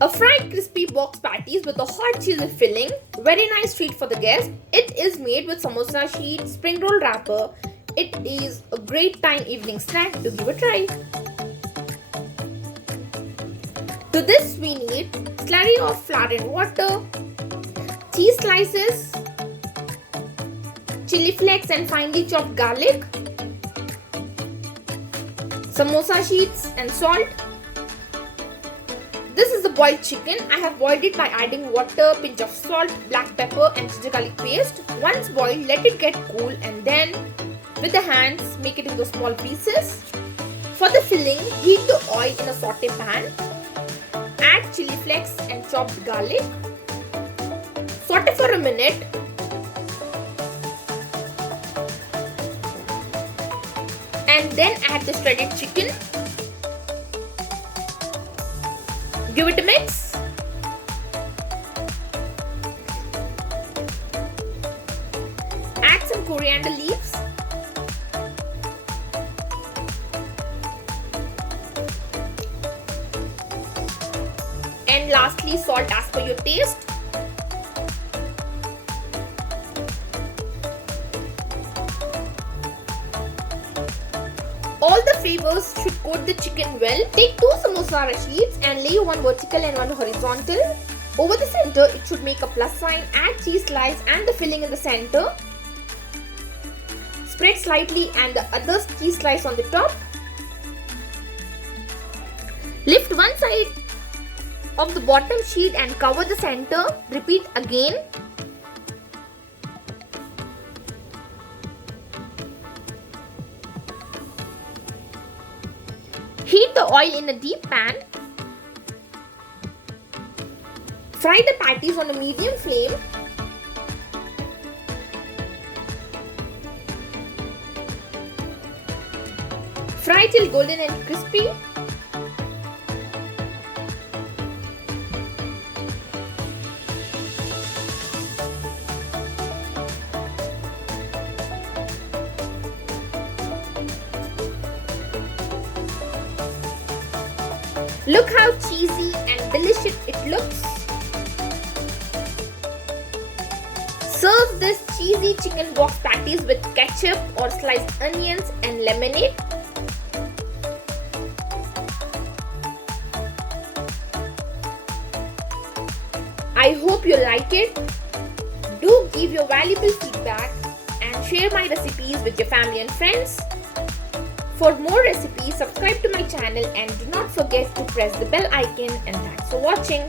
A fried crispy box patties with a hot cheesy filling. Very nice treat for the guests. It is made with samosa sheet, spring roll wrapper. It is a great time evening snack to give a try. To this we need slurry of flour and water, cheese slices, chili flakes and finely chopped garlic, samosa sheets and salt. This is the boiled chicken. I have boiled it by adding water, pinch of salt, black pepper and ginger garlic paste. Once boiled, let it get cool and then with the hands make it into small pieces. For the filling, heat the oil in a saute pan. Add chili flakes and chopped garlic. Saute for a minute. And then add the shredded chicken. Give it a mix. Add some coriander leaves. And lastly, salt as per your taste. All the flavors should coat the chicken well. Take 2 samosa sheets and lay one vertical and one horizontal. Over the center, it should make a plus sign. Add cheese slice and the filling in the center. Spread slightly and the other cheese slice on the top. Lift one side of the bottom sheet and cover the center. Repeat again. Heat the oil in a deep pan. Fry the patties on a medium flame. Fry till golden and crispy. Look how cheesy and delicious it looks. Serve this cheesy chicken box patties with ketchup or sliced onions and lemonade. I hope you like it. Do give your valuable feedback and share my recipes with your family and friends. For more recipes, subscribe to my channel and do not forget to press the bell icon, and thanks for watching.